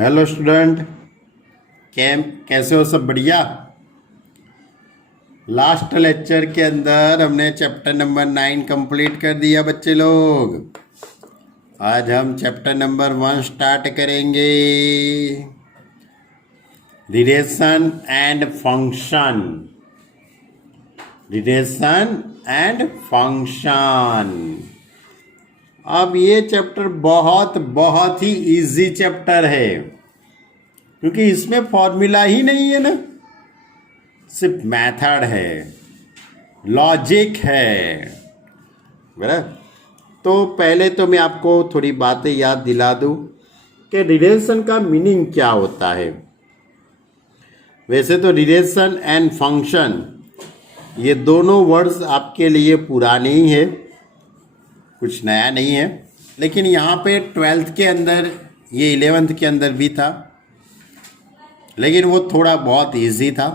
Hello student. कैसे हो? सब बढ़िया। लास्ट लेक्चर के अंदर हमने चैप्टर नंबर 9 कंप्लीट कर दिया बच्चे लोग। आज हम चैप्टर नंबर 1 स्टार्ट करेंगे। Relation and function. Relation and function. अब ये चैप्टर बहुत बहुत ही इजी चैप्टर है, क्योंकि इसमें फॉर्मूला ही नहीं है ना, सिर्फ मेथड है, लॉजिक है। बराबर। तो पहले तो मैं आपको थोड़ी बातें याद दिला दूं कि रिलेशन का मीनिंग क्या होता है। वैसे तो रिलेशन एंड फंक्शन ये दोनों वर्ड्स आपके लिए पुराने ही है, कुछ नया नहीं है। लेकिन यहाँ पे 12th के अंदर, ये 11th के अंदर भी था, लेकिन वो थोड़ा बहुत इजी था।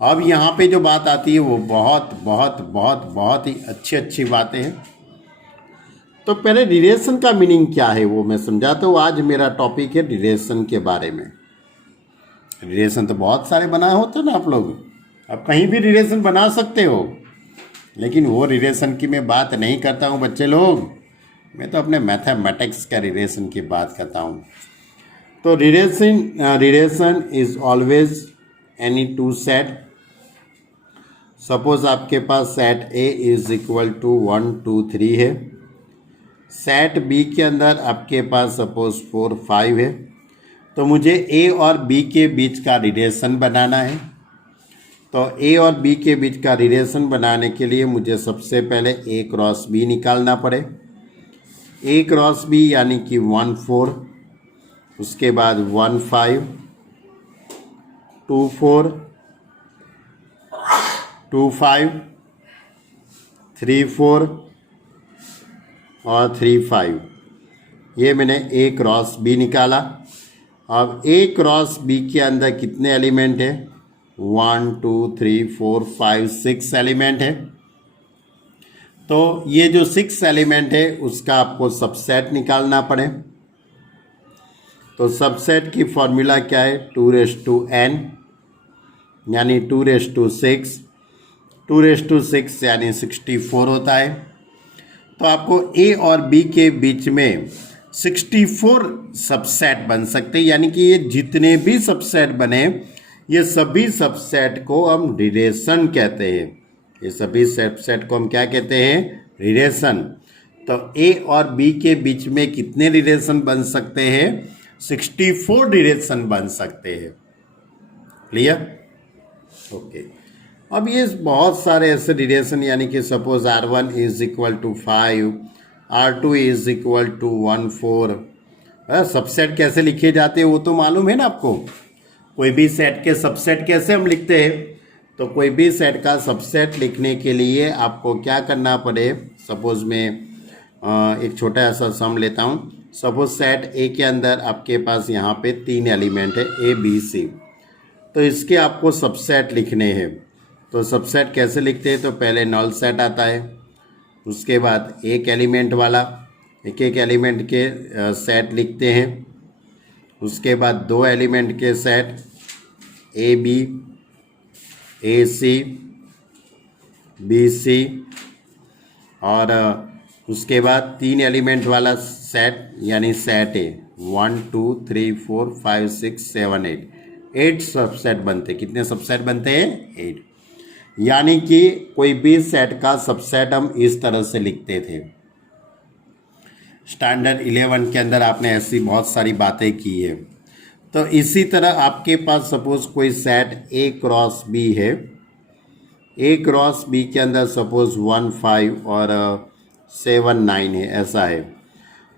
अब यहाँ पे जो बात आती है वो बहुत बहुत बहुत बहुत ही अच्छी अच्छी बातें हैं। तो पहले रिलेशन का मीनिंग क्या है वो मैं समझाता हूँ। आज मेरा टॉपिक है रिलेशन के बारे में। रिलेशन तो बहुत सारे बनाए होते हैं ना आप लोग, आप कहीं भी रिलेशन बना सकते हो, लेकिन वो रिलेशन की मैं बात नहीं करता हूँ बच्चे लोग। मैं तो अपने मैथमेटिक्स का रिलेशन की बात करता हूँ। तो relation is always any two set. Suppose आपके पास set A is equal to 1 2 3 है। सेट बी के अंदर आपके पास सपोज 4 5 है। तो मुझे ए और बी के बीच का रिलेशन बनाना है। तो ए और बी के बीच का रिलेशन बनाने के लिए मुझे सबसे पहले ए क्रॉस बी निकालना पड़े। ए क्रॉस बी यानी कि 1 4, उसके बाद 1 5, 2 4, 2 5, 3 4 और 3 5। ये मैंने ए क्रॉस बी निकाला। अब ए क्रॉस बी के अंदर कितने एलिमेंट है? 1 2 3 4 5 6 एलिमेंट है। तो ये जो 6 एलिमेंट है उसका आपको सबसेट निकालना पड़े। तो सबसेट की फॉर्मूला क्या है? 2n यानी 2/6। 2/6 यानी 64 होता है। तो आपको ए और बी के बीच में 64 सबसेट बन सकते हैं, यानी कि ये जितने भी सबसेट बने ये सभी सबसेट को हम रिलेशन कहते हैं। ये सभी सबसेट को हम क्या कहते हैं? रिलेशन। तो ए और बी के बीच में कितने रिलेशन बन सकते हैं? 64 रिलेशन बन सकते हैं। क्लियर? ओके। अब ये बहुत सारे ऐसे रिलेशन, यानी कि suppose R1 is equal to 5, R2 is equal to 1 4। Subset कैसे लिखे जाते हैं वो तो मालूम है ना आपको। कोई भी सेट के सबसेट कैसे हम लिखते हैं? तो कोई भी सेट का सबसेट लिखने के लिए आपको क्या करना पड़े? सपोज मैं एक छोटा ऐसा सम लेता हूँ। सपोज सेट ए के अंदर आपके पास यहाँ पे 3 एलिमेंट है A B C। तो इसके आपको सबसेट लिखने हैं। तो सबसेट कैसे लिखते हैं? तो पहले नल सेट आता है, उसके बाद एक एलिमेंट वाला, एक एक एलिमेंट के सेट लिखते हैं। उसके बाद 2 एलिमेंट के set A B, A C, B C, और उसके बाद 3 एलिमेंट वाला सेट यानी सेट ए 1 2 3 4 5 6 7 8 सबसेट बनते। कितने सबसेट बनते हैं? 8। यानी कि कोई भी सेट का सबसेट हम इस तरह से लिखते थे। स्टैंडर्ड 11 के अंदर आपने ऐसी बहुत सारी बातें की है। तो इसी तरह आपके पास सपोज कोई सेट ए क्रॉस बी है। ए क्रॉस बी के अंदर सपोज 1 5 और 7 9 है, ऐसा है।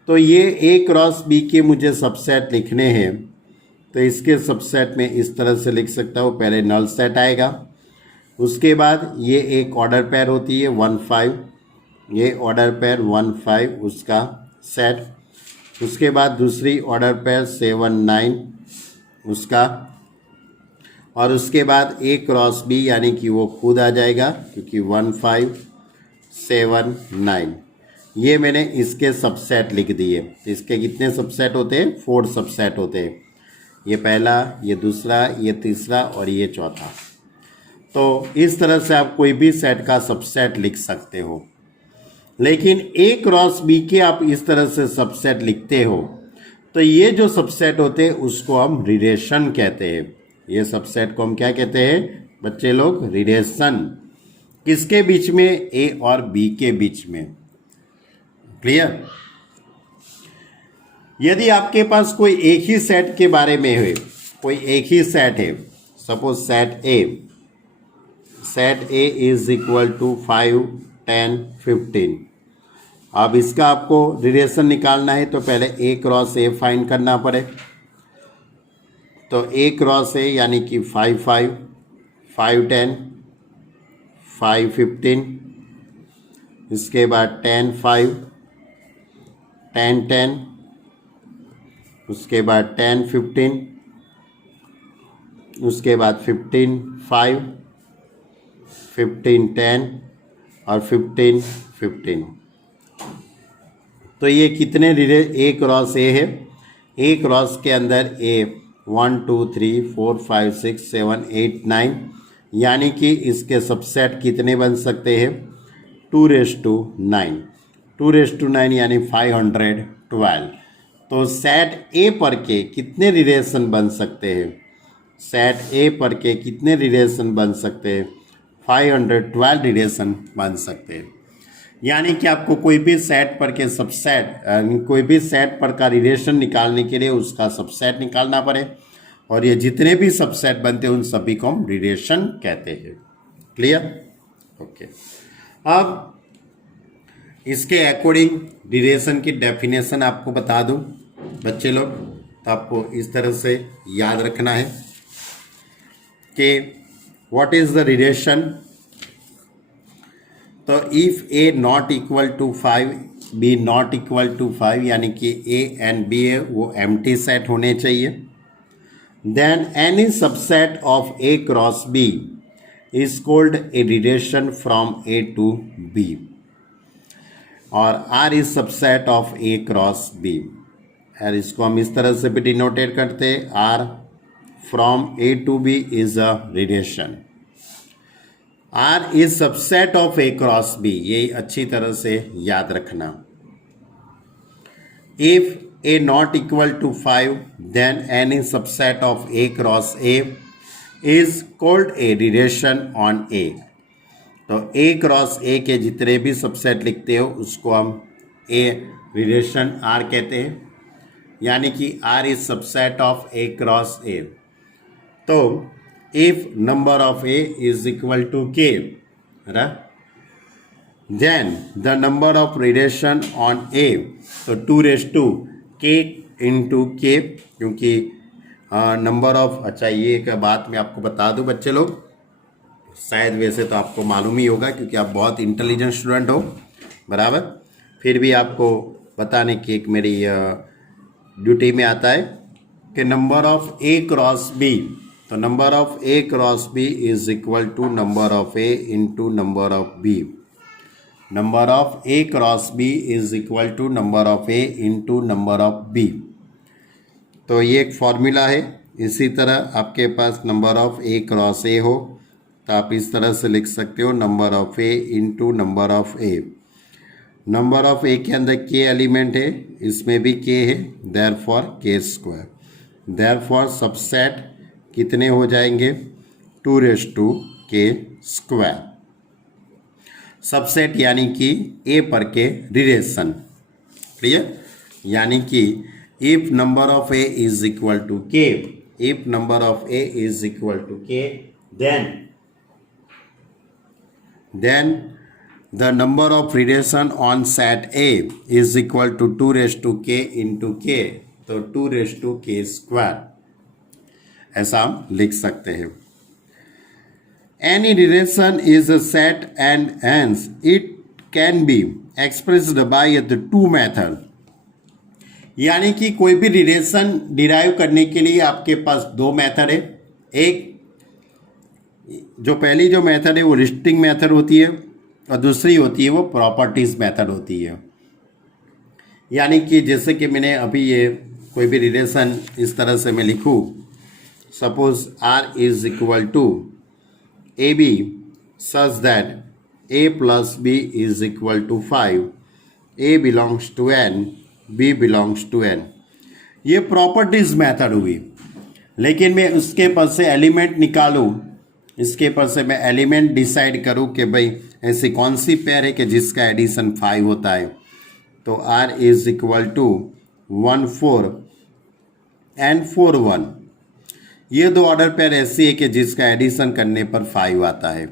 तो ये ए क्रॉस बी के मुझे सबसेट लिखने हैं। तो इसके सबसेट में इस तरह से लिख सकता हूँ। पहले नल सेट आएगा, उसके बाद ये एक ऑर्डर पेयर होती है 1 5, ये ऑर्डर पेयर 1 5 उसका सेट। उसके बाद दूसरी ऑर्डर पेयर 7 9 उसका, और उसके बाद ए क्रॉस बी यानी कि वो खुद आ जाएगा, क्योंकि 1 5 7 9। ये मैंने इसके सबसेट लिख दिए। इसके कितने सबसेट होते हैं? 4 सबसेट होते हैं। ये पहला, ये दूसरा, ये तीसरा और ये चौथा। तो इस तरह से आप कोई भी सेट का सबसेट लिख सकते हो। लेकिन ए क्रॉस बी के आप इस तरह से सबसेट लिखते हो तो ये जो सबसेट होते हैं उसको हम रिलेशन कहते हैं। ये सबसेट को हम क्या कहते हैं बच्चे लोग? रिलेशन। किसके बीच में? ए और बी के बीच में। क्लियर? यदि आपके पास कोई एक ही सेट के बारे में है, कोई एक ही सेट है, suppose set A is equal to 5, 10, 15। अब इसका आपको रिलेशन निकालना है तो पहले ए क्रॉस ए फाइंड करना पड़े। तो ए क्रॉस ए यानी कि 5, 5, 5, 10, 5, 15, इसके बाद 10, 5, 10, 10, उसके बाद 10, 15, उसके बाद 15, 5, 15, 10 और 15, 15। तो ये कितने ए क्रॉस ए है? ए क्रॉस के अंदर ए 1, 2, 3, 4, 5, 6, 7, 8, 9, यानी कि इसके सबसेट कितने बन सकते हैं? 2⁹9। 2⁹9 यानी 512। तो सेट ए पर के कितने रिलेशन बन सकते हैं? सेट ए पर के कितने रिलेशन बन सकते हैं? 512 रिलेशन बन सकते हैं। यानी कि आपको कोई भी सेट पर के सबसेट, कोई भी सेट पर का रिलेशन निकालने के लिए उसका सबसेट निकालना पड़े, और ये जितने भी सबसेट बनते हैं उन सभी को हम रिलेशन कहते हैं। क्लियर? ओके। अब इसके अकॉर्डिंग रिलेशन की डेफिनेशन आपको बता दूं बच्चे लोग, तो आपको इस तरह से याद रखना है कि व्हाट इज द रिलेशन। तो if A not equal to 5, B not equal to 5, यानी कि ए एंड बी है वो एम्प्टी सेट होने चाहिए। Then any subset of A cross B is called a relation from A to B, और R is subset of A cross B. और इसको हम इस तरह से भी डिनोटेट करते हैं, R from A to B is a relation. R is subset of A cross B, ये अच्छी तरह से याद रखना। If A not equal to 5, then any subset of A cross A is called a relation on A. तो A cross ए के जितने भी सबसेट लिखते हो उसको हम ए रिलेशन आर कहते हैं, यानी कि R is subset of A cross A. तो if number of A is equal to K, right? Then the number of relation on A, so 2⁻k into K, क्योंकि नंबर ऑफ, अच्छा ये एक बात मैं आपको बता दूं बच्चे लोग, शायद वैसे तो आपको मालूम ही होगा क्योंकि आप बहुत इंटेलिजेंट स्टूडेंट हो, बराबर, फिर भी आपको बताने की एक मेरी ड्यूटी में आता है कि number of A cross B, तो number of A cross B is equal to number of A into number of B. Number of A cross B is equal to number of A into number of B. तो ये एक formula है। इसी तरह आपके पास number of A cross A हो तो आप इस तरह से लिख सकते हो, number of A into number of A. Number of ए के अंदर के एलिमेंट है, इसमें भी के है, देयरफॉर के स्क्वायर। देयरफॉर सबसेट कितने हो जाएंगे? 2⁻k square. सबसेट यानी कि ए पर के रिलेशन। क्लियर? यानी कि if number of A is equal to K, if number of A is equal to K, then the number of relation on set A is equal to 2⁻k into k, तो 2⁻k square, ऐसा हम लिख सकते हैं। Any relation is a set and hence it can be expressed by the two method। यानी कि कोई भी रिलेशन डिराइव करने के लिए आपके पास दो मेथड है। एक जो पहली जो मेथड है वो लिस्टिंग मेथड होती है और दूसरी होती है वो प्रॉपर्टीज मेथड होती है। यानी कि जैसे कि मैंने अभी ये कोई भी रिलेशन इस तरह से मैं लिखूँ, suppose R is equal to A B such that a plus b is equal to 5, a belongs to n, b belongs to n। ये प्रॉपर्टीज मेथड हुई, लेकिन मैं उसके पर से एलिमेंट निकालूं, इसके पर से मैं एलिमेंट डिसाइड करूं कि भाई ऐसी कौन सी पेयर है कि जिसका एडिशन 5 होता है। तो r is equal to 1 4 and 4 1। ये दो ऑर्डर पेयर ऐसी है कि जिसका एडिशन करने पर 5 आता है,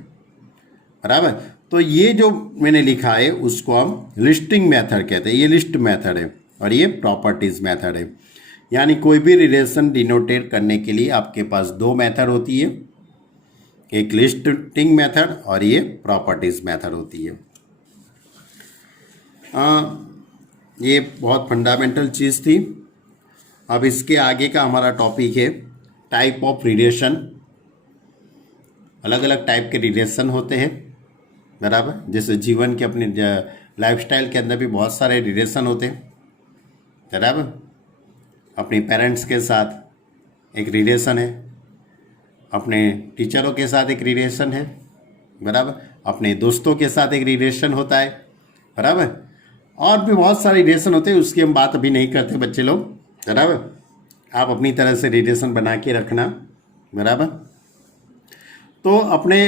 बराबर। तो ये जो मैंने लिखा है उसको हम लिस्टिंग मेथड कहते हैं, ये लिस्ट मेथड है और ये प्रॉपर्टीज मेथड है। यानी कोई भी रिलेशन डिनोटेट करने के लिए आपके पास दो मेथड होती है, एक लिस्टिंग मेथड और ये प्रॉपर्टीज मेथड होती है। ये बहुत फंडामेंटल चीज़ थी। अब इसके आगे का हमारा टॉपिक है टाइप ऑफ रिलेशन। अलग अलग टाइप के रिलेशन होते हैं, बराबर। जैसे जीवन के अपने लाइफस्टाइल के अंदर भी बहुत सारे रिलेशन होते हैं, बराबर। अपने पेरेंट्स के साथ एक रिलेशन है, अपने टीचरों के साथ एक रिलेशन है, बराबर। अपने दोस्तों के साथ एक रिलेशन होता है, बराबर। और भी बहुत सारे रिलेशन होते हैं, उसकी हम बात अभी नहीं करते बच्चे लोग, बराबर। आप अपनी तरह से रिलेशन बना के रखना, बराबर। तो अपने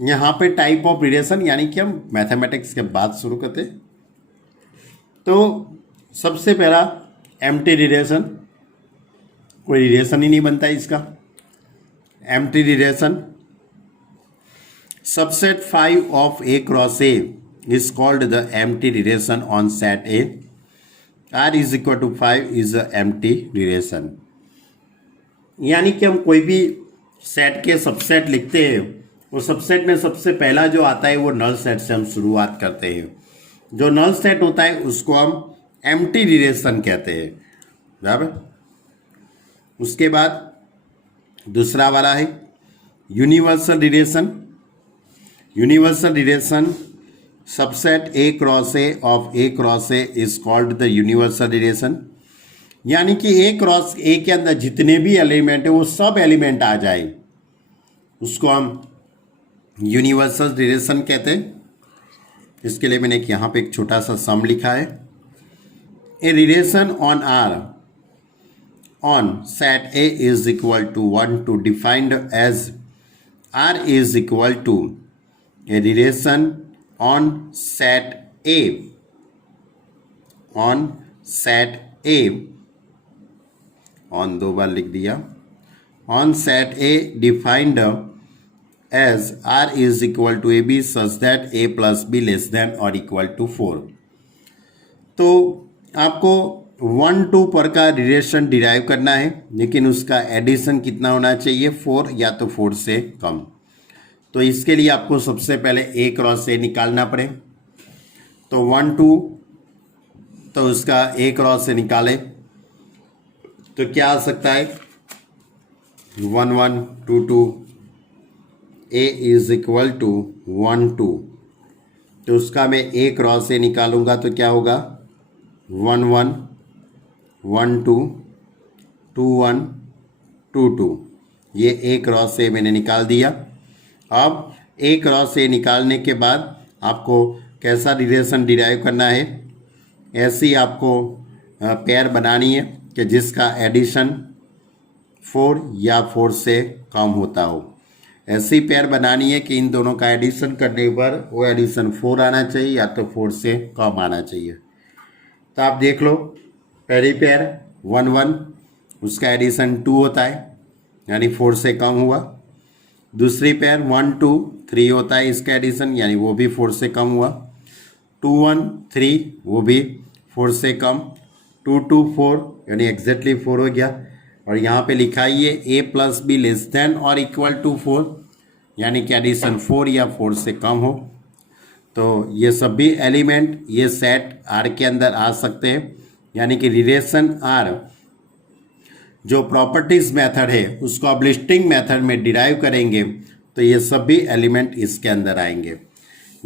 यहाँ पे टाइप ऑफ रिलेशन यानी कि हम मैथमेटिक्स के बाद शुरू करते। तो सबसे पहला एम्प्टी रिलेशन, कोई रिलेशन ही नहीं बनता इसका। Empty relation, subset 5 of A cross A is called the empty relation on set A. R is equal to 5 is a empty relation. यानी कि हम कोई भी सेट के सबसेट लिखते हैं, वो सबसेट में सबसे पहला जो आता है वो नल सेट से हम शुरुआत करते हैं। जो नल सेट होता है उसको हम एम्प्टी रिलेशन कहते हैं, बराबर। उसके बाद दूसरा वाला है universal relation. Universal relation, subset A cross A of A cross A is called the universal relation. यानी कि ए क्रॉस ए के अंदर जितने भी एलिमेंट है वो सब एलिमेंट आ जाए, उसको हम यूनिवर्सल रिलेशन कहते हैं। इसके लिए मैंने यहाँ पे एक छोटा सा सम लिखा है। A relation on R on set A is equal to 1 two defined as R is equal to a relation on set A, on set A, on दो बार लिख दिया, on set A defined as R is equal to A B such that A plus B less than और equal to 4। तो आपको 1 2 पर का relation derive करना है, लेकिन उसका एडिशन कितना होना चाहिए, 4 या तो 4 से कम। तो इसके लिए आपको सबसे पहले ए क्रॉस ए निकालना पड़े। तो 1 2, तो उसका ए क्रॉस ए निकाले तो क्या आ सकता है, 1 1 2 2, ए इज इक्वल टू 1 2। तो उसका मैं ए क्रॉस ए निकालूंगा तो क्या होगा, 1 1 1 2 2 1 2 2। ये ए क्रॉस ए मैंने निकाल दिया। अब ए क्रॉस ए निकालने के बाद आपको कैसा रिलेशन डिराइव करना है, ऐसी आपको पेयर बनानी है कि जिसका एडिशन 4 या 4 से कम होता हो। ऐसी पेयर बनानी है कि इन दोनों का एडिशन करने पर वो एडिशन 4 आना चाहिए या तो 4 से कम आना चाहिए। तो आप देख लो, पहली पेयर 1 1, उसका एडिशन 2 होता है यानी 4 से कम हुआ। दूसरी पेयर 1 2 3 होता है, इसका एडिशन यानी वो भी 4 से कम हुआ। 2 1 3 वो भी 4 से कम। 2 2 4 यानी एग्जैक्टली 4 हो गया। और यहाँ पे लिखा ही है ए प्लस बी लेस देन और इक्वल टू 4, यानी कि एडिशन 4 या 4 से कम हो। तो ये सभी एलिमेंट ये सेट आर के अंदर आ सकते हैं, यानी कि रिलेशन आर जो प्रॉपर्टीज मेथड है उसको आप लिस्टिंग मेथड में डिराइव करेंगे तो ये सभी एलिमेंट इसके अंदर आएंगे।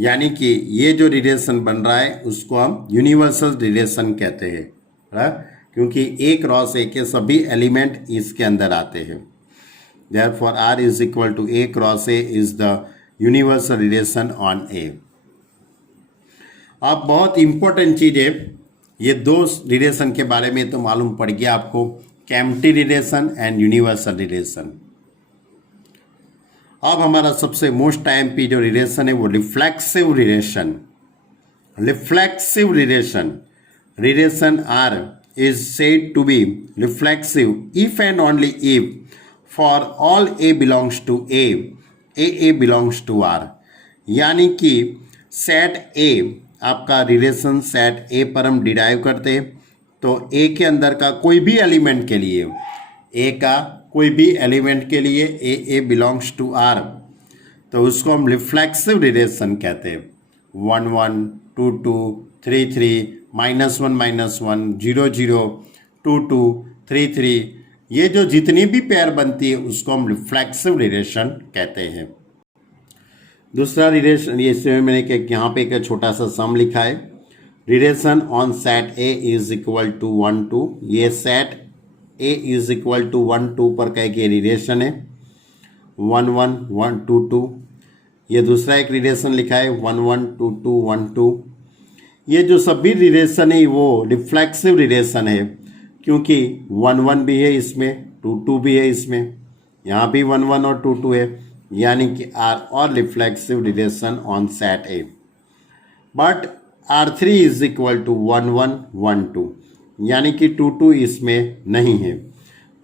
यानी कि ये जो रिलेशन बन रहा है उसको हम यूनिवर्सल रिलेशन कहते हैं, क्योंकि ए क्रॉस ए के सभी एलिमेंट इसके अंदर आते हैं। Therefore R is equal to A cross A is the universal relation on A. अब बहुत इंपॉर्टेंट चीज है, ये दो रिलेशन के बारे में तो मालूम पड़ गया आपको, empty relation and universal relation. अब हमारा सबसे मोस्ट टाइम जो रिलेशन है वो reflexive relation. Reflexive relation R is said to be reflexive if and only if for all A belongs to A belongs to R. यानी कि set ए, आपका relation set ए पर हम डिराइव करते हैं, तो ए के अंदर का कोई भी एलिमेंट के लिए, ए का कोई भी एलिमेंट के लिए ए बिलोंग्स टू आर, तो उसको हम रिफ्लेक्सिव रिलेशन कहते हैं। 1 1 2 2 3 3 -1 -1 0 0 2 2 3 3, ये जो जितनी भी पेयर बनती है उसको हम रिफ्लेक्सिव रिलेशन कहते हैं। दूसरा रिलेशन, ये मैंने यहाँ पे एक छोटा सा सम लिखा है, relation on set A is equal to 1 2। ये set A is equal to 1 2 पर कह के रिलेशन है 1 1 1 2 2। ये दूसरा एक रिलेशन लिखा है 1 1 2 2 1 2। ये जो सभी रिलेशन है वो रिफ्लेक्सिव रिलेशन है, क्योंकि 1 1 भी है इसमें, 2 2 भी है इसमें, यहाँ भी 1 1 और 2 2 है, यानी कि आर और reflexive relation on set A. But R3 is equal to 1 1 1 2, यानी कि 2 2 इसमें नहीं है,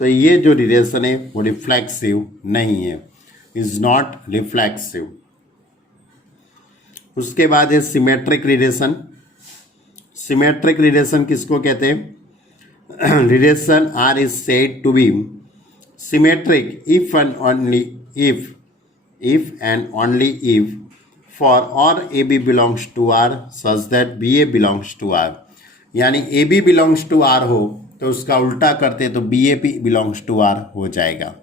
तो ये जो रिलेशन है वो रिफ्लेक्सिव नहीं है, इज नॉट रिफ्लेक्सिव। उसके बाद है सिमेट्रिक रिलेशन। सिमेट्रिक रिलेशन किसको कहते हैं? Relation R is said to be symmetric if and only if for all A B belongs to R such that B A belongs to R. यानी A B belongs to R हो तो उसका उल्टा करते तो B A B belongs to R हो जाएगा।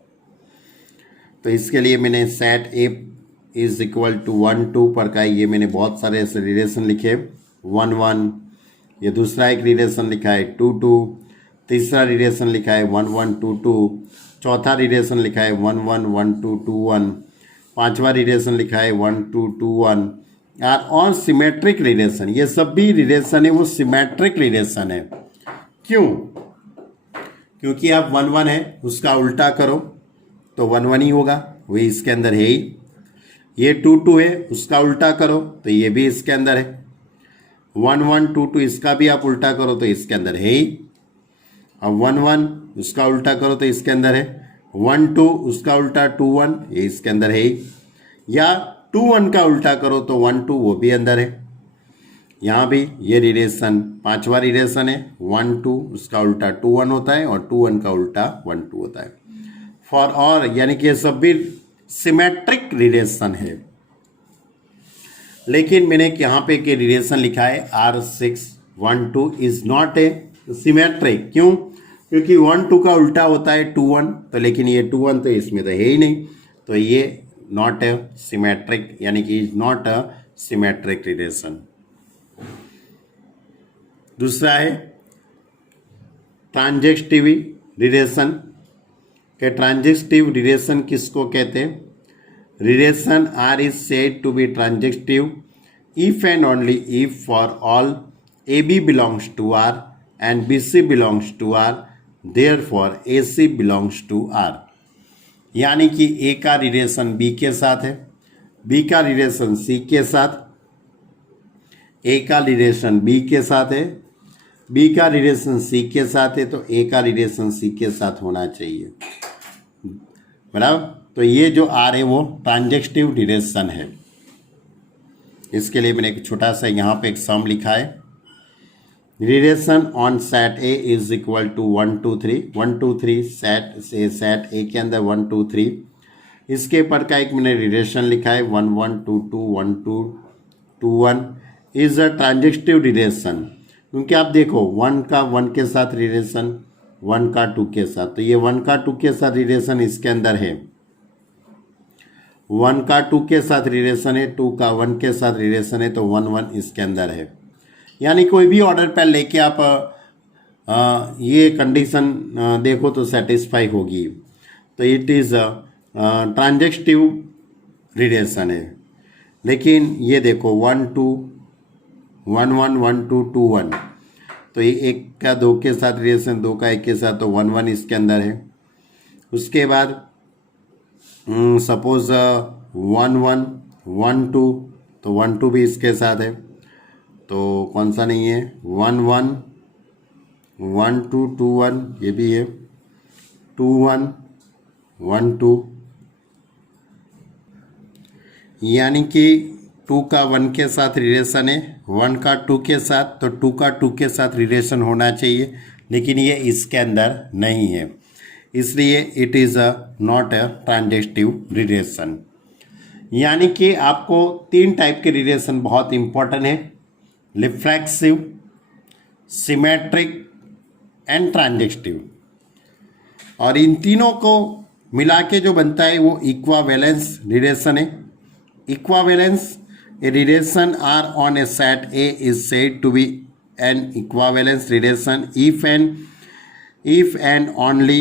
तो इसके लिए मैंने set A is equal to 1 2 पर का ये मैंने बहुत सारे ऐसे रिलेशन लिखे, 1 1, ये दूसरा एक रिलेशन लिखा है 2 2, तीसरा रिलेशन लिखा है 1 1 2 2, चौथा रिलेशन लिखा है 1 1 1 2 2 1, पांचवा रिलेशन लिखा है 1 2 2 1। और सिमेट्रिक रिलेशन, ये सब भी रिलेशन है वो सिमेट्रिक रिलेशन है। क्यों? क्योंकि आप 1 1 है उसका उल्टा करो तो 1 1 ही होगा, वही इसके अंदर है ही। ये 2 2 है उसका उल्टा करो तो ये भी इसके अंदर है। 1 1 2 2 इसका भी आप उल्टा करो तो इसके अंदर है ही। अब 1 1 उसका उल्टा करो तो इसके अंदर है, 1 2 उसका उल्टा 2 1 ये इसके अंदर है ही, या 2 1 का उल्टा करो तो 1 2 वो भी अंदर है। यहाँ भी ये रिलेशन पांचवा रिलेशन है, 1 2 उसका उल्टा 2 1 होता है और 2 1 का उल्टा 1 2 होता है। फॉर और यानी कि ये सब भी सिमेट्रिक रिलेशन है। लेकिन मैंने यहाँ पे के रिलेशन लिखा है R6 1 2 is not a symmetric. क्यों? क्योंकि 1 2 का उल्टा होता है 2 1, तो लेकिन ये 2 1 तो इसमें तो है ही नहीं, तो ये नॉट ए सिमेट्रिक, यानी कि is not a symmetric relation. दूसरा है ट्रांजेक्टिव रिलेशन। के ट्रांजेक्टिव रिलेशन किसको कहते हैं? Relation R is said to be transitive if and only if for all A B belongs to R and B C belongs to R, therefore A C belongs to R. यानी कि ए का relation B के साथ है, B का relation सी के साथ, ए का रिलेशन बी के साथ है, बी का रिलेशन सी के साथ है, तो ए का रिलेशन सी के साथ होना चाहिए, बराबर। तो ये जो आर है वो ट्रांजेक्टिव रिलेशन है। इसके लिए मैंने एक छोटा सा यहाँ पे एक सम लिखा है, relation on set A is equal to 1 2 3 1 2 3 set से सेट ए के अंदर 1 2 3, इसके पर का एक मैंने रिलेशन लिखा है 1 1 2 2 1 2 2 1 इज अ ट्रांजेक्टिव रिलेशन। क्योंकि आप देखो 1 का 1 के साथ रिलेशन, 1 का 2 के साथ, तो ये 1 का 2 के साथ रिलेशन इसके अंदर है, 1 का 2 के साथ रिलेशन है, 2 का 1 के साथ रिलेशन है, तो 1 1 इसके अंदर है। यानी कोई भी ऑर्डर पैर लेके आप ये कंडीशन देखो तो सेटिस्फाई होगी। तो इट इज़ ट्रांजेक्टिव रिलेशन है। लेकिन ये देखो 1 2 1 1 1 2 2 1, तो ये 1 का 2 के साथ रिलेशन, 2 का 1 के साथ, तो 1 1 इसके अंदर है। उसके बाद सपोज 1 1 1 2, तो 1 2 भी इसके साथ है, तो कौन सा नहीं है? 1 1 1 2 2 1 ये भी है, 2 1 1 2, यानी कि 2 का 1 के साथ रिलेशन है, 1 का 2 के साथ, तो 2 का 2 के साथ रिलेशन होना चाहिए, लेकिन ये इसके अंदर नहीं है, इसलिए it is not a transitive relation. यानी कि आपको 3 टाइप के रिलेशन बहुत इंपॉर्टेंट है, रिफ्लेक्सिव, सिमेट्रिक एंड ट्रांजेक्टिव। और इन तीनों को मिला के जो बनता है वो इक्वावेलेंस रिलेशन है। इक्वावेलेंस, a relation R on a set A is said to be an equivalence relation if and only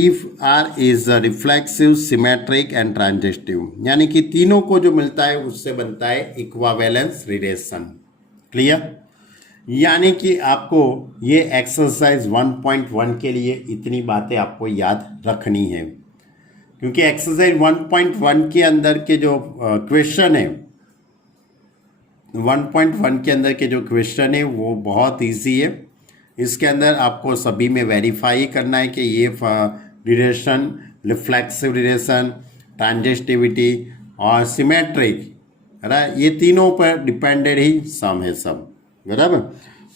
if R is a reflexive, symmetric and transitive। यानी कि तीनों को जो मिलता है उससे बनता है इक्वावेलेंस रिलेशन। क्लियर? यानी कि आपको ये एक्सरसाइज 1.1 के लिए इतनी बातें आपको याद रखनी है, क्योंकि एक्सरसाइज 1.1 के अंदर के जो क्वेश्चन है, 1.1 के अंदर के जो क्वेश्चन है वो बहुत इजी है। इसके अंदर आपको सभी में वेरीफाई करना है कि ये रिलेशन, रिफ्लेक्सिव रिलेशन, ट्रांजिस्टिविटी और सिमेट्रिक, है ना, ये तीनों पर डिपेंडेड ही सम है सब, बराबर।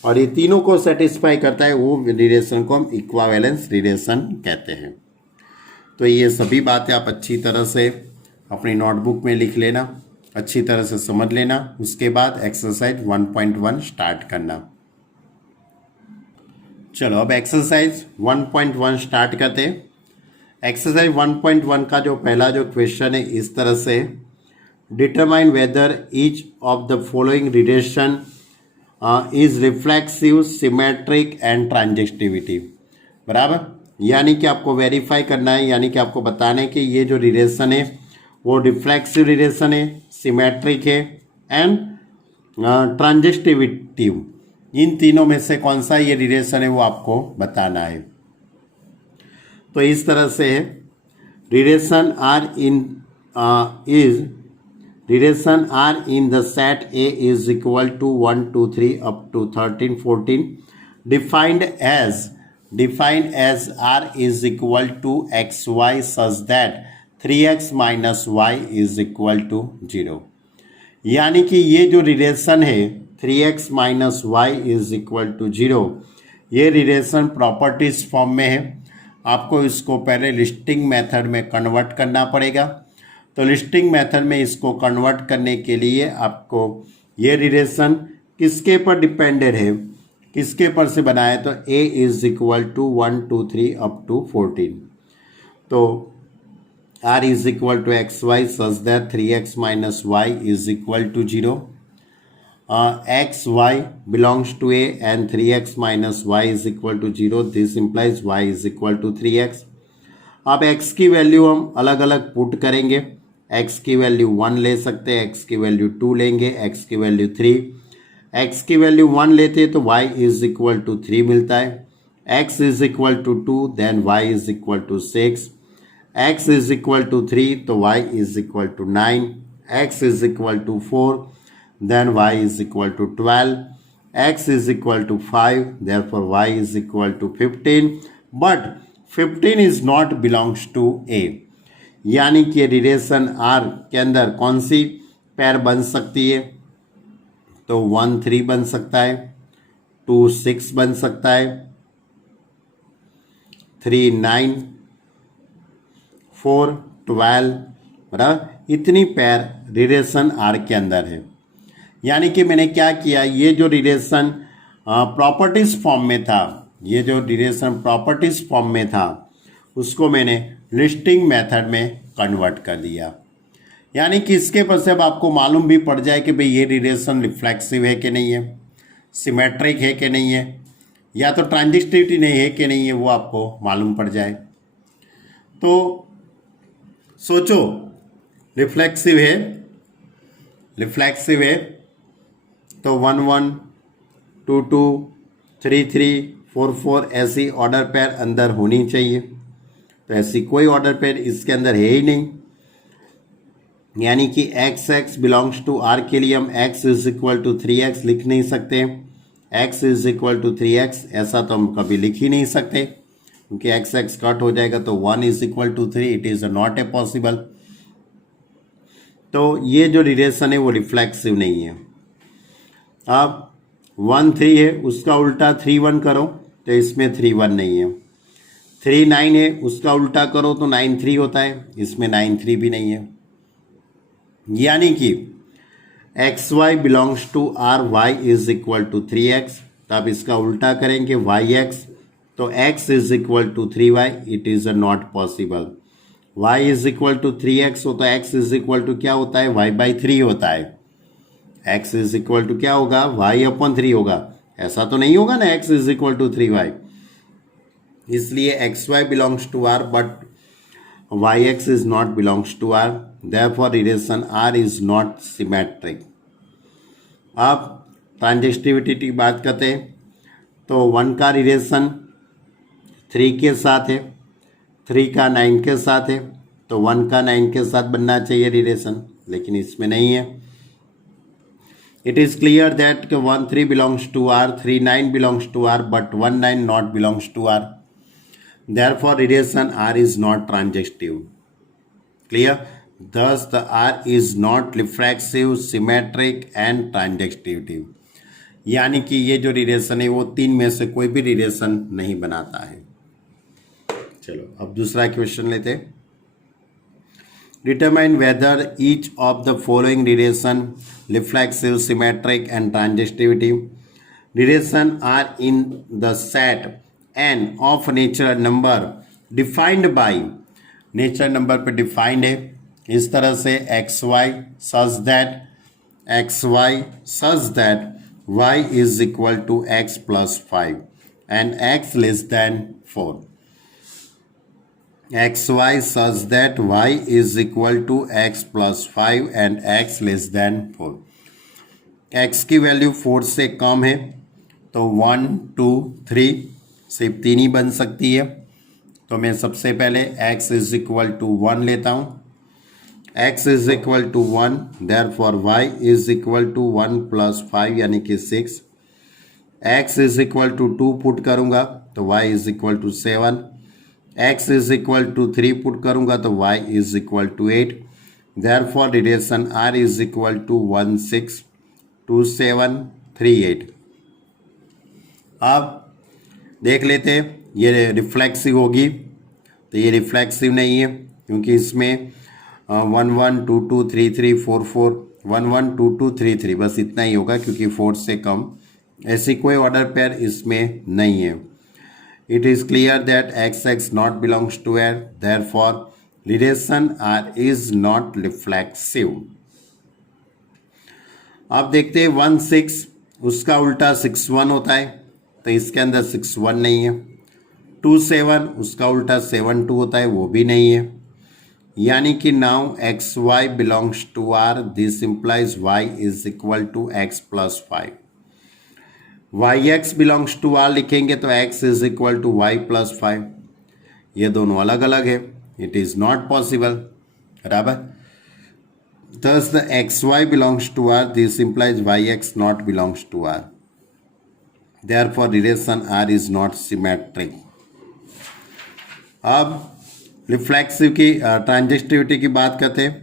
और ये तीनों को सेटिस्फाई करता है वो रिलेशन को हम इक्वावेलेंस रिलेशन कहते हैं। तो ये सभी बातें आप अच्छी तरह से अपनी नोटबुक में लिख लेना, अच्छी तरह से समझ लेना। उसके बाद एक्सरसाइज 1.1 स्टार्ट करना। चलो अब एक्सरसाइज 1.1 स्टार्ट करते हैं। एक्सरसाइज 1.1 का जो पहला जो क्वेश्चन है इस तरह से, determine whether each of the following relation is reflexive, symmetric and transitivity. बराबर, यानी कि आपको वेरीफाई करना है, यानी कि आपको बताना है कि ये जो रिलेशन है वो रिफ्लेक्सिव रिलेशन है, सिमेट्रिक है एंड ट्रांजिस्टिविटिव। इन तीनों में से कौन सा ये रिलेशन है वो आपको बताना है। तो इस तरह से है, relation R in the set A is equal to 1 2 3 up to 13 14 defined as R is equal to xy such that 3x minus y is equal to 0। यानी कि ये जो रिलेशन है 3x minus y is equal to 0, ये relation properties form में है। आपको इसको पहले लिस्टिंग मेथड में कन्वर्ट करना पड़ेगा। तो लिस्टिंग मेथड में इसको कन्वर्ट करने के लिए आपको ये रिलेशन किसके पर डिपेंडेड है, किसके पर से बनाए, तो a is equal to 1 2 3 up to 14। तो r is equal to X Y such that 3x minus Y is equal to 0। X Y belongs to a and 3x minus Y is equal to 0। This implies y is equal to 3x। अब x की value हम अलग अलग put करेंगे। x की value 1 ले सकते हैं, x की वैल्यू 2 लेंगे, x की वैल्यू 3, x की वैल्यू 1 लेते हैं तो y इज इक्वल टू 3 मिलता है, x is equal to 2 then y is equal to 6, x is equal to 3 तो y is equal to 9, x is equal to 4 then y is equal to 12, x is equal to 5 therefore y is equal to 15, but 15 is not belongs to a। यानी कि relation R के अंदर कौन सी पैर बन सकती है, तो 1 3 बन सकता है, 2 6 बन सकता है, 3 9, 4 12, बराबर। इतनी पैर रिलेशन R के अंदर है। यानी कि मैंने क्या किया, ये जो रिलेशन प्रॉपर्टीज फॉर्म में था ये जो रिलेशन प्रॉपर्टीज फॉर्म में था उसको मैंने लिस्टिंग मेथड में कन्वर्ट कर दिया। यानी कि इसके पर से अब आपको मालूम भी पड़ जाए कि भाई ये रिलेशन रिफ्लेक्सिव है कि नहीं है, सिमेट्रिक है कि नहीं है, या तो ट्रांजिस्टिविटी नहीं है कि नहीं है, वो आपको मालूम पड़ जाए। तो सोचो, रिफ्लेक्सिव है तो 1 1 2 2 3 3 4 4 ऐसी ऑर्डर पेयर अंदर होनी चाहिए। तो ऐसी कोई ऑर्डर पेयर इसके अंदर है ही नहीं। यानी कि x x belongs to R के लिए हम x is equal to 3x लिख नहीं सकते। x is equal to 3x ऐसा तो हम कभी लिख ही नहीं सकते, क्योंकि एक्स एक्स कट हो जाएगा तो 1 is equal to 3, it is not a possible. तो ये जो रिलेशन है वो रिफ्लेक्सिव नहीं है। अब 1 3 है, उसका उल्टा 3 1 करो तो इसमें 3 1 नहीं है। 3 9 है, उसका उल्टा करो तो 9 3 होता है, इसमें 9 3 भी नहीं है। यानी कि x Y belongs to R, y is equal to 3x। तो आप इसका उल्टा करेंगे वाई एक्स, तो x is equal to 3y, it is not possible. y is equal to 3x हो तो x इज इक्वल टू क्या होता है, y बाई 3 होता है। x इज इक्वल टू क्या होगा, y अपॉन 3 होगा। ऐसा तो नहीं होगा ना x is equal to 3y। इसलिए x Y belongs to R but y x is not belongs to R, therefore relation R is not symmetric. अब ट्रांजिस्टिविटी की बात करते हैं तो 1 का रिलेशन 3 के साथ है, 3 का 9 के साथ है, तो 1 का 9 के साथ बनना चाहिए रिलेशन, लेकिन इसमें नहीं है। It is clear that 1 3 belongs to R, 3 9 belongs to R, but 1 9 not belongs to R, therefore relation R is not transitive. Clear? Thus the R is not reflexive, symmetric and transitive. यानी कि ये जो relation है वो 3 में से कोई भी रिलेशन नहीं बनाता है। चलो अब दूसरा क्वेश्चन लेते हैं। Determine whether each of the following relation reflexive, symmetric and transitivity relation are in the set n of natural number defined by, natural number पे डिफाइंड है इस तरह से x Y such that y is equal to x plus 5 and x less than 4। X Y such that y is equal to x plus 5 and x less than 4। X की value 4 से कम है तो 1 2 3 सिर्फ 3 ही बन सकती है। तो मैं सबसे पहले x इज इक्वल टू 1 लेता हूँ। x is equal to 1, therefore y is equal to 1 plus 5 यानी कि 6। x is equal to 2 put करूँगा तो y is equal to 7। x is equal to 3 put करूँगा तो y is equal to 8। Therefore relation r is equal to 1 6 2 7 3 8। अब देख लेते हैं ये रिफ्लेक्सिव होगी तो ये रिफ्लेक्सिव नहीं है, क्योंकि इसमें 1 1 2 2 3 3 4 4 1 1 2 2 3 3 बस इतना ही होगा, क्योंकि 4 से कम ऐसी कोई ऑर्डर पेयर इसमें नहीं है। It is clear that X X not belongs to R, therefore relation R is not reflexive. अब देखते हैं 1 6, उसका उल्टा 6 1 होता है, तो इसके अंदर 6 1 नहीं है। 2 7, उसका उल्टा 7 2 होता है, वो भी नहीं है। यानी कि now x Y belongs to R, this implies y is equal to x plus 5। Y x belongs to R लिखेंगे तो x is equal to y plus 5। ये दोनों अलग अलग है, इट इज़ नॉट पॉसिबल, बराबर। Thus the xy belongs to R, this implies yx not belongs to R. Therefore relation R is not symmetric. अब reflexive की ट्रांजिस्टिविटी की बात करते हैं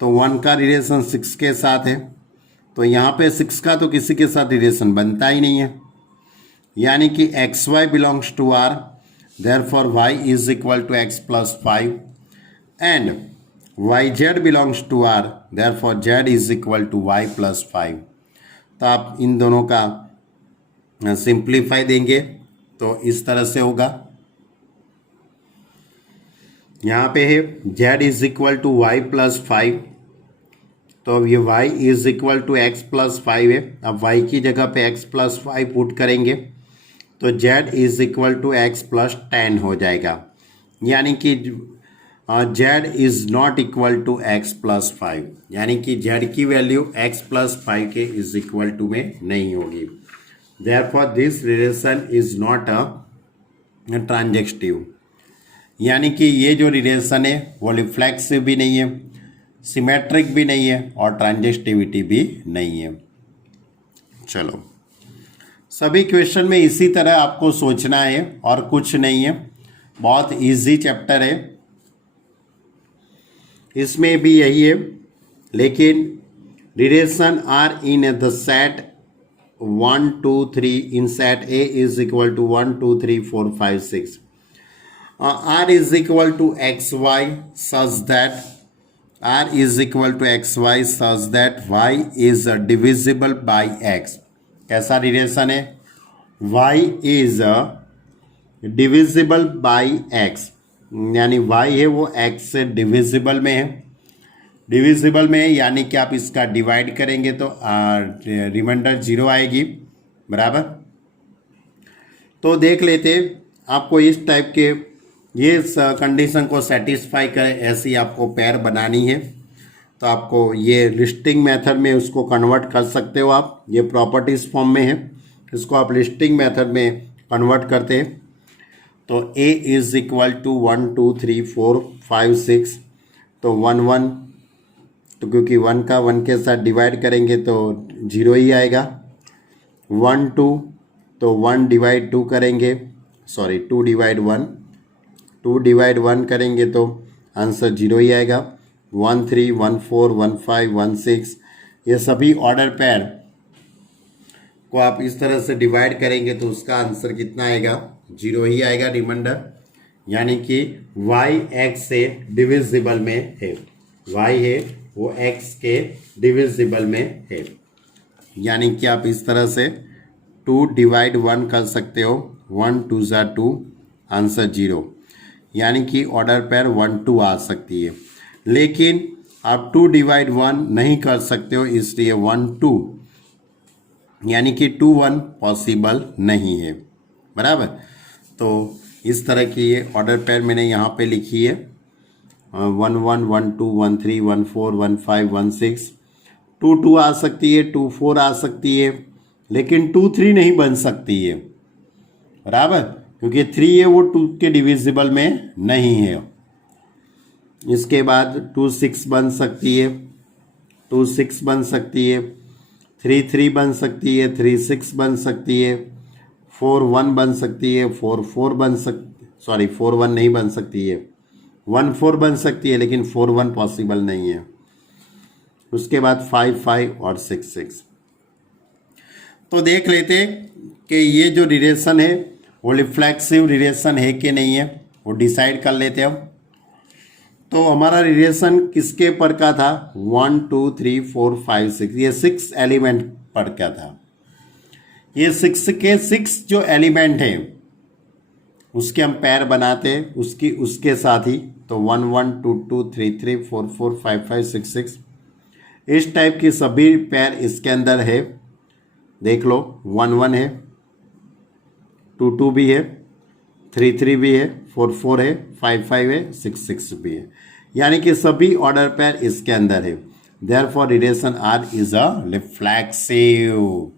तो 1 का रिलेशन 6 के साथ है, तो यहाँ पे 6 का तो किसी के साथ रिलेशन बनता ही नहीं है। यानी कि x Y belongs to R, therefore y is equal to x plus 5 and yz belongs to R, therefore z is equal to y plus 5। तो आप इन दोनों का सिंप्लीफाई देंगे तो इस तरह से होगा। यहाँ पे है z is equal to y plus 5, तो अब ये y is equal to x plus 5 है। अब y की जगह पे x प्लस 5 पुट करेंगे तो z is equal to x plus 10 हो जाएगा, यानी कि z is not equal to x plus 5, यानी कि z की वैल्यू x प्लस 5 के इज इक्वल टू में नहीं होगी। Therefore this relation is not a transitive, यानी कि ये जो रिलेशन है वो रिफ्लेक्सिव भी नहीं है, सिमेट्रिक भी नहीं है और ट्रांजेक्टिविटी भी नहीं है। चलो, सभी क्वेश्चन में इसी तरह आपको सोचना है और कुछ नहीं है, बहुत इजी चैप्टर है, इसमें भी यही है। लेकिन relation R in the set 1 2 3 in set A is equal to 1 2 3 4 5 6, r is equal to xy such that r is equal to xy such that y is divisible by x। कैसा relation है? y is divisible by x, यानी y है वो x से divisible में है, divisible में है यानी कि आप इसका डिवाइड करेंगे तो रिमाइंडर 0 आएगी, बराबर। तो देख लेते, आपको इस टाइप के ये कंडीशन को सेटिस्फाई करे ऐसी आपको पेयर बनानी है, तो आपको ये लिस्टिंग मेथड में उसको कन्वर्ट कर सकते हो आप। ये प्रॉपर्टीज फॉर्म में है, इसको आप लिस्टिंग मेथड में कन्वर्ट करते हैं तो a इज इक्वल टू 1 2 3 4 5 6, तो 1 1, तो क्योंकि 1 का 1 के साथ डिवाइड करेंगे तो 0 ही आएगा। 1 2, तो 1 डिवाइड 2 करेंगे, सॉरी 2 डिवाइड 1, 2 डिवाइड 1 करेंगे तो आंसर 0 ही आएगा। 1 3 1 4 1 5 1 6, ये सभी ऑर्डर पेयर को आप इस तरह से डिवाइड करेंगे तो उसका आंसर कितना आएगा? 0 ही आएगा रिमाइंडर, यानी कि y x से डिविजिबल में है, y है वो x के डिविजिबल में है, यानी कि आप इस तरह से 2 डिवाइड 1 कर सकते हो, 1 2 ज़ा 2, आंसर 0, यानी कि ऑर्डर पेयर 1 2 आ सकती है। लेकिन आप 2 डिवाइड 1 नहीं कर सकते हो, इसलिए 1 2, यानी कि 2 1 पॉसिबल नहीं है, बराबर। तो इस तरह की ये ऑर्डर पेयर मैंने यहाँ पे लिखी है, 1 1 1 2 1 3 1 4 1 5 1 6, 2 2 आ सकती है, 2 4 आ सकती है, लेकिन 2 3 नहीं बन सकती है, बराबर, क्योंकि 3 है वो 2 के डिविजिबल में नहीं है। इसके बाद 2 6 बन सकती है, 2 6 बन सकती है, 3 3 बन सकती है, 3 6 बन सकती है, 4 1 बन सकती है, 4 4 बन 4 1 नहीं बन सकती है, 1 4 बन सकती है, लेकिन 4 1 पॉसिबल नहीं है। उसके बाद 5 5 और 6 6। तो देख लेते कि ये जो रिलेशन है वो रिफ्लेक्सिव रिलेशन है कि नहीं है, वो डिसाइड कर लेते हम। तो हमारा रिलेशन किसके पर का था? 1 2 3 4 5 6, ये 6 एलिमेंट पर का था। ये 6 के 6 जो एलिमेंट है उसके हम पेयर बनाते हैं उसके साथ ही, तो 1 1 2 2 3 3 4 4 5 5 6 6, इस टाइप की सभी पेयर इसके अंदर है। देख लो, 1 1 है, 2 2 भी है, 3 3 भी है, 4 4 है, 5 5 है, 6 6 भी है, यानी कि सभी ऑर्डर पेयर इसके अंदर है। Therefore relation R is a reflexive,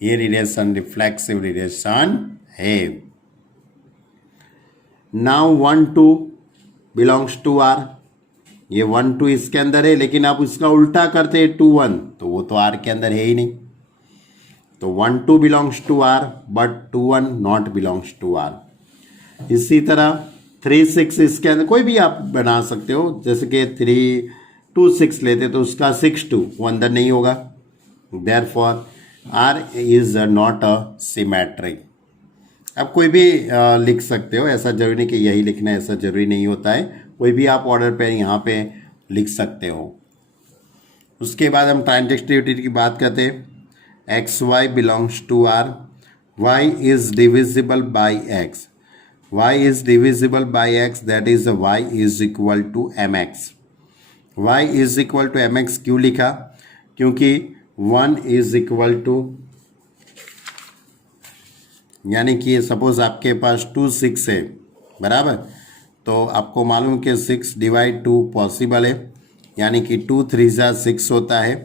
ये रिलेशन रिफ्लेक्सिव रिलेशन है। नाउ 1 2 बिलोंग्स टू आर, ये 1 2 इसके अंदर है, लेकिन आप इसका उल्टा करते हैं 2 1, तो वो तो आर के अंदर है ही नहीं, तो 1 2 belongs to R but 2 1 not belongs to R. इसी तरह 3 6 इसके अंदर कोई भी आप बना सकते हो, जैसे कि 3 2 6 लेते तो उसका 6 2 वो अंदर नहीं होगा। Therefore R is not a symmetric. अब कोई भी लिख सकते हो, ऐसा जरूरी नहीं कि यही लिखना है, ऐसा जरूरी नहीं होता है, कोई भी आप ऑर्डर पे यहाँ पे लिख सकते हो। उसके बाद हम ट्रांजेक्टिविटी की बात करते हैं। X Y belongs to R, y is divisible by x, y is divisible by x, that is y is equal to mx. y is equal to mx क्यों लिखा? क्योंकि 1 is equal to, यानी कि सपोज आपके पास 2 6 है बराबर, तो आपको मालूम कि 6 डिवाइड 2 पॉसिबल है, यानी कि 2 3 जा 6 होता है,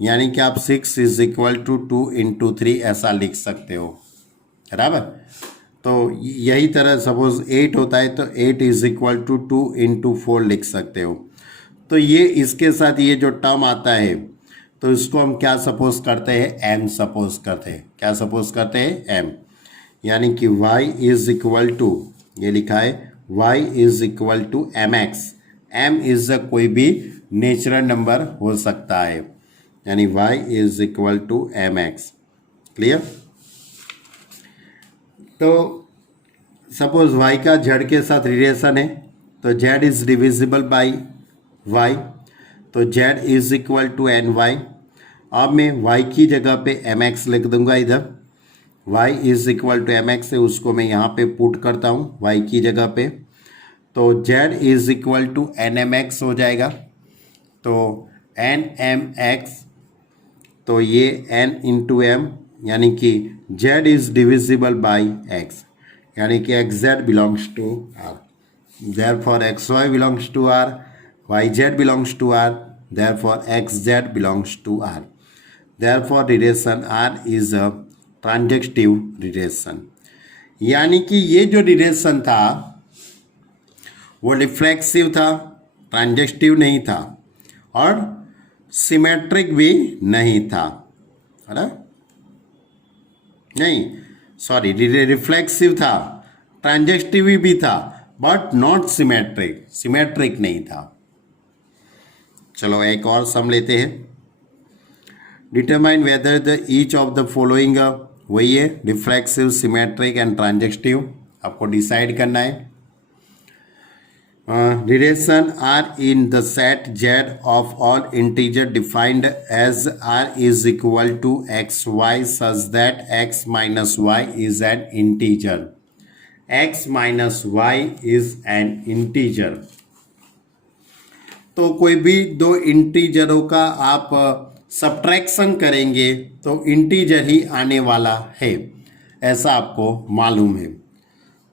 यानी कि आप 6 इज इक्वल टू 2 इंटू 3 ऐसा लिख सकते हो बराबर। तो यही तरह सपोज 8 होता है तो 8 इज इक्वल टू 2 इंटू 4 लिख सकते हो। तो ये इसके साथ ये जो टर्म आता है तो इसको हम क्या सपोज करते हैं? m सपोज करते हैं। क्या सपोज करते हैं? m, यानी कि y इज इक्वल टू, ये लिखा है y is equal to mx। m इज कोई भी नेचुरल नंबर हो सकता है, यानी y is equal to mx। Clear? तो सपोज y का z के साथ रिलेशन है तो z is divisible by y, तो z is equal to ny। अब मैं y की जगह पे mx लिख दूंगा इधर, y is equal to mx है, उसको मैं यहाँ पे पुट करता हूँ y की जगह पे, तो z is equal to nmx हो जाएगा। तो nmx, तो ये n इंटू m, यानी कि z is divisible by x, यानी कि xz belongs to r, therefore xy belongs to r, yz belongs to r, therefore xz belongs to r, therefore relation r is a transitive relation. यानी कि ये जो relation था वो reflexive था, ट्रांजेक्टिव नहीं था और सिमेट्रिक भी नहीं था, है ना? नहीं, सॉरी, रिफ्लेक्सिव था, ट्रांजेक्टिव भी था, बट नॉट सिमेट्रिक, सिमेट्रिक नहीं था। चलो एक और सम लेते हैं। Determine whether the each of the following, वही है रिफ्लेक्सिव, सिमेट्रिक एंड ट्रांजेक्टिव, आपको डिसाइड करना है। Relation R in the set z of all integer defined as r is equal to xy such that x minus y is an integer, x minus y is an integer। तो कोई भी दो इंटीजरों का आप subtraction करेंगे तो integer ही आने वाला है, ऐसा आपको मालूम है।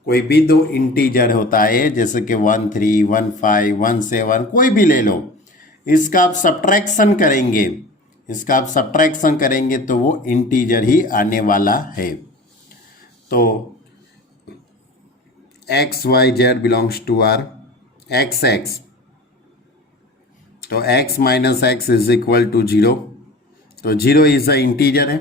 कोई भी दो इंटीजर होता है जैसे कि 1 3 1 5 1 7, कोई भी ले लो, इसका आप सब्ट्रैक्शन करेंगे, इसका आप सब्ट्रैक्शन करेंगे तो वो इंटीजर ही आने वाला है। तो x y Z belongs to R, x x, तो x minus x is equal to 0, तो 0 इज अ इंटीजर है,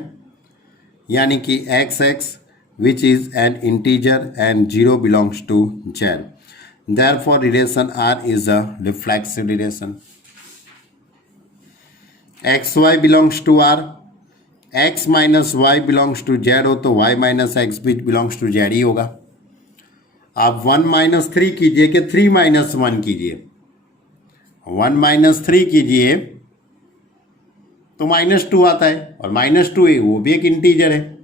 यानी कि x x which is an integer and 0 belongs to z, therefore relation R is a reflexive relation। xy belongs to R, x minus y belongs to z हो तो y minus x भी belongs to z ही होगा। आप 1 minus 3 कीजिए कि 3 minus 1 कीजिए, 1 minus 3 कीजिए तो -2 आता है, और -2 है वो भी एक इंटीजर है,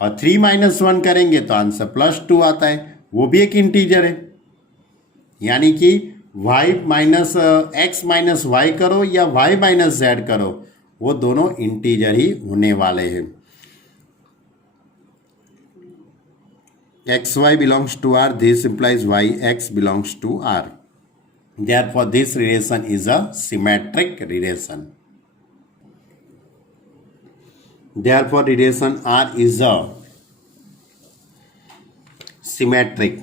और 3 माइनस 1 करेंगे तो आंसर +2 आता है, वो भी एक इंटीजर है। यानी कि y minus x minus y करो या y माइनस जेड करो, वो दोनों इंटीजर ही होने वाले हैं। X Y belongs to R, this implies y x belongs to r, therefore this relation is a symmetric relation, therefore relation R is a symmetric।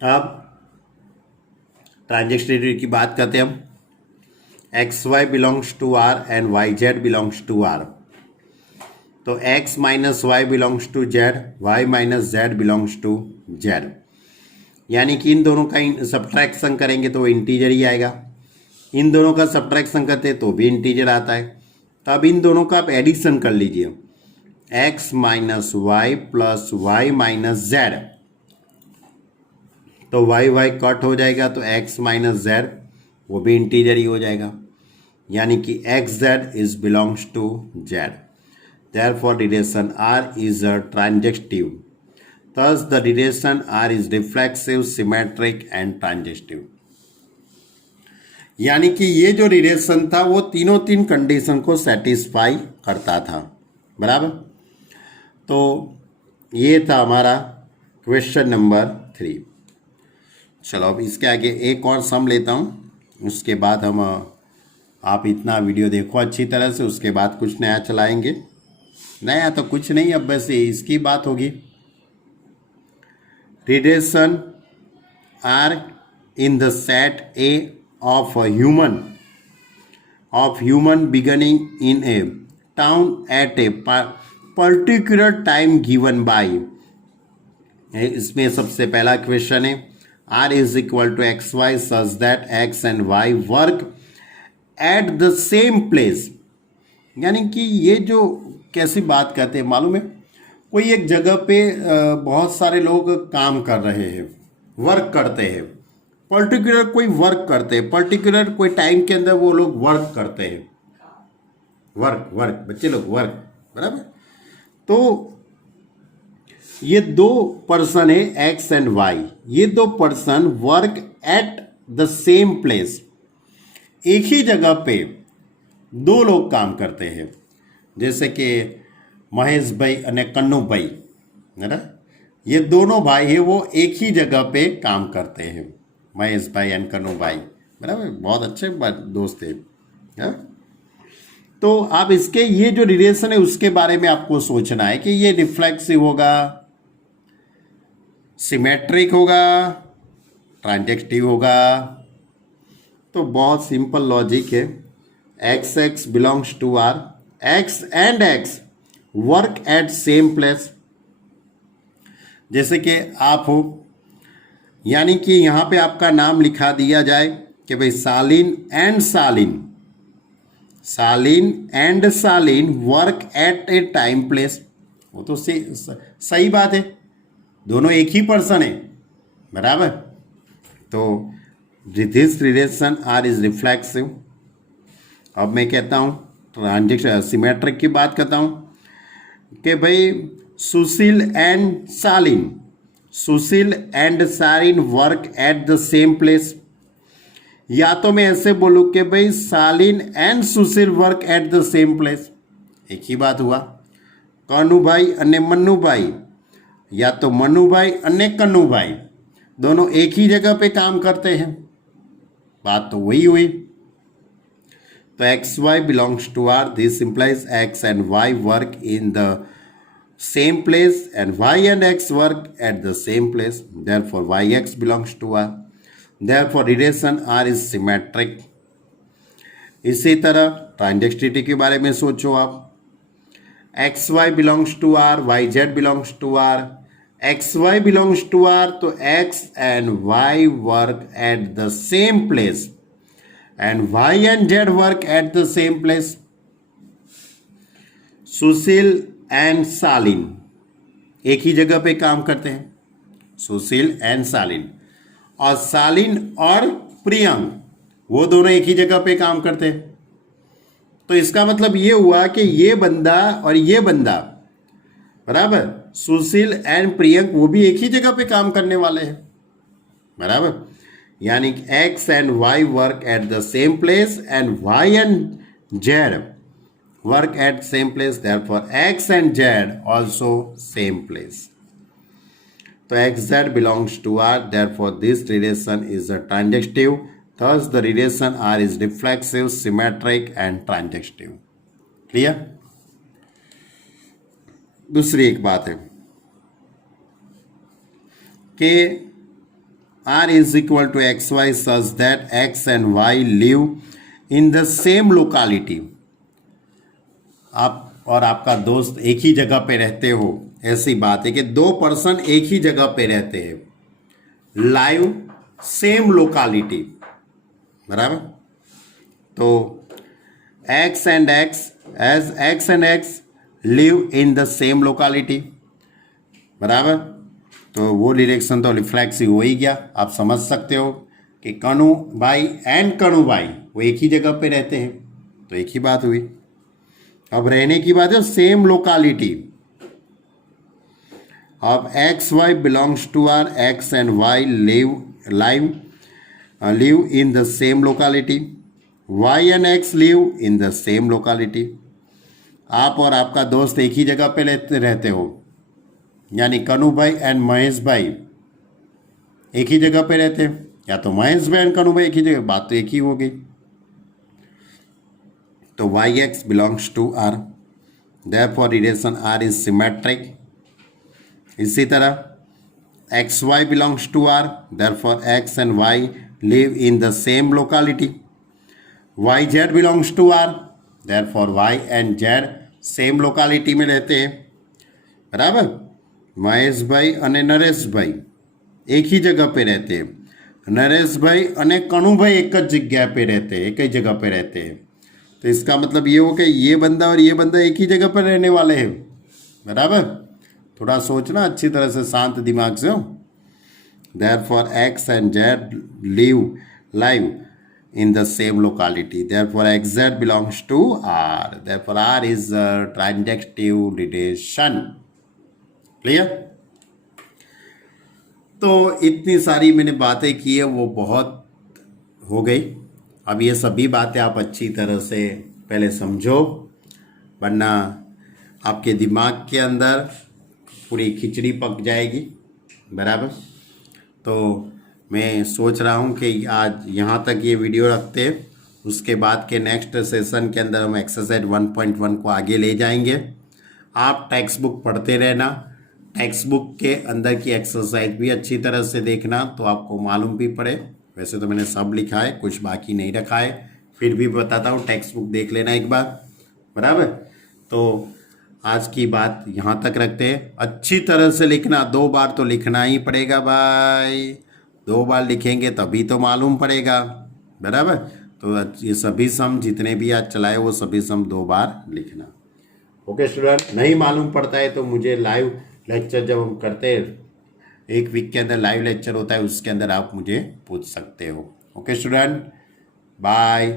अब ट्रांजेक्टिविटी की बात करते हैं हम। X Y belongs to R and Y Z belongs to R, तो X minus Y belongs to Z, Y minus Z belongs to Z, यानी कि इन दोनों का सब्ट्रैक्शन करेंगे तो इंटीजर ही आएगा, इन दोनों का सब्ट्रैक्शन करते तो भी इंटीजर आता है। तो अब इन दोनों का आप एडिशन कर लीजिए, x minus y plus y minus z, तो वाई वाई कट हो जाएगा तो x माइनस जेड वो भी इंटीजर ही हो जाएगा, यानी कि x z is belongs to z, therefore relation R is a transitive. Thus the relation R is reflexive, symmetric and transitive. यानी कि ये जो रिलेशन था वो तीनों तीन कंडीशन को सेटिस्फाई करता था, बराबर। तो ये था हमारा क्वेश्चन नंबर 3। चलो अब इसके आगे एक और सम लेता हूँ, उसके बाद हम आप इतना वीडियो देखो अच्छी तरह से, उसके बाद कुछ नया चलाएंगे। नया तो कुछ नहीं, अब बस इसकी बात होगी। Relation R in the set A of human beginning in a town at a particular time given by, इसमें सबसे पहला क्वेश्चन है R is equal to xy such that x and y work at the same place। यानी कि ये जो कैसी बात कहते हैं मालूम है, कोई एक जगह पे बहुत सारे लोग काम कर रहे हैं, वर्क करते हैं, पर्टिकुलर कोई वर्क करते हैं, पर्टिकुलर कोई टाइम के अंदर वो लोग वर्क करते हैं, वर्क बच्चे लोग वर्क, बराबर। तो ये दो पर्सन है एक्स एंड वाई, ये दो person work at the same place, एक ही जगह पे दो लोग काम करते हैं। जैसे कि महेश भाई और कन्नू भाई, है ना, ये दोनों भाई है वो एक ही जगह पे काम करते हैं, महेश भाई एंड कन्नू भाई, बराबर, बहुत अच्छे दोस्त हैं। तो आप इसके ये जो रिलेशन है उसके बारे में आपको सोचना है कि ये रिफ्लेक्सिव होगा, सिमेट्रिक होगा, ट्रांजेक्टिव होगा। तो बहुत सिंपल लॉजिक है, x x belongs to R, x and x work at same place. जैसे कि आप हो, यानी कि यहाँ पे आपका नाम लिखा दिया जाए कि भाई Salin and Salin, Salin and Salin work at a time place, वो तो सही बात है, दोनों एक ही पर्सन है, बराबर। तो this relation R is reflexive. अब मैं कहता हूँ ट्रांजेक्शन सिमेट्रिक की बात करता हूँ कि भाई Sushil and Salin, Sushil and Salin work at the same place. या तो मैं ऐसे बोलूँ कि भाई Salin and Sushil work at the same place, एक ही बात हुआ। कन्नू भाई अने मन्नू भाई, या तो मन्नू भाई अने कन्नू भाई, दोनों एक ही जगह पे काम करते हैं, बात तो वही हुई। तो x Y belongs to R, this implies x and Y work in the same place and y and x work at the same place, therefore yx belongs to r, therefore relation r is symmetric। इसी तरह ट्रांजेक्टिविटी के बारे में सोचो आप, X Y belongs to R, Y Z belongs to R, X Y belongs to R, तो x and Y work at the same place and Y and Z work at the same place. Sushil and Salin एक ही जगह पे काम करते हैं, सुशील and सालिन, और सालिन और प्रियंक वो दोनों एक ही जगह पे काम करते हैं। तो इसका मतलब ये हुआ कि ये बंदा और ये बंदा, बराबर, सुशील एंड प्रियंक वो भी एक ही जगह पे काम करने वाले हैं, बराबर। यानी x and Y work at the same place and Y and z work at same place, therefore x and z also same place। तो x z belongs to r, therefore this relation is a transitive, thus the relation r is reflexive, symmetric and transitive। clear? दूसरी एक बात है कि r is equal to xy such that x and y live in the same locality। आप और आपका दोस्त एक ही जगह पे रहते हो, ऐसी बात है कि दो पर्सन एक ही जगह पे रहते हैं, लाइव सेम लोकालिटी, बराबर। तो x and x, as x and x live in the same locality, बराबर। तो वो रिलेशन तो रिफ्लेक्सिव हो ही गया। आप समझ सकते हो कि कन्नू भाई एंड कन्नू भाई वो एक ही जगह पे रहते हैं, तो एक ही बात हुई। अब रहने की बात है सेम लोकालिटी. अब x Y belongs to R x and y live in the same locality. Y and X live in the same locality. आप और आपका दोस्त एक ही जगह पे रहते हो, यानी कनु भाई एंड महेश भाई एक ही जगह पे रहते हैं, या तो महेश भाई एंड कनु भाई एक ही जगह, बात तो एक ही हो गई. तो y x belongs to R, therefore relation R is symmetric. इसी तरह x Y belongs to R, therefore x and y live in the same locality. YZ belongs to R, therefore Y and Z same locality में रहते हैं. बराबर. महेश भाई અને નરેશ ભાઈ एक ही जगह पे रहते हैं. नरेश भाई અને કનુ ભાઈ एक જ जगह पे रहते हैं, एक ही जगह पे रहते हैं. तो इसका मतलब ये हो कि ये बंदा और ये बंदा एक ही जगह पर रहने वाले हैं. बराबर. थोड़ा सोचना अच्छी तरह से, शांत दिमाग से हो. Therefore, X and Z live in the same locality. Therefore, XZ belongs to R. Therefore, R is a transactive relation. Clear? तो इतनी सारी मैंने बातें की है, वो बहुत हो गई. अब ये सभी बातें आप अच्छी तरह से पहले समझो, वरना आपके दिमाग के अंदर पूरी खिचड़ी पक जाएगी. बराबर. तो मैं सोच रहा हूँ कि आज यहाँ तक ये वीडियो रखते हैं. उसके बाद के नेक्स्ट सेशन के अंदर हम एक्सरसाइज 1.1 को आगे ले जाएंगे. आप टेक्स्ट बुक पढ़ते रहना, टेक्स्ट बुक के अंदर की एक्सरसाइज भी अच्छी तरह से देखना, तो आपको मालूम भी पड़े. वैसे तो मैंने सब लिखा है, कुछ बाकी नहीं रखा है, फिर भी बताता हूँ, टेक्स्ट बुक देख लेना एक बार. बराबर. तो आज की बात यहाँ तक रखते हैं. अच्छी तरह से लिखना, 2 बार तो लिखना ही पड़ेगा भाई. 2 बार लिखेंगे तभी तो मालूम पड़ेगा. बराबर. तो ये सभी सम जितने भी आज चलाए वो सभी सम 2 बार लिखना. Okay student. नहीं मालूम पड़ता है तो मुझे लाइव लेक्चर जब हम करते हैं, 1 वीक के अंदर लाइव लेक्चर होता है, उसके अंदर आप मुझे पूछ सकते हो. Okay student. बाय.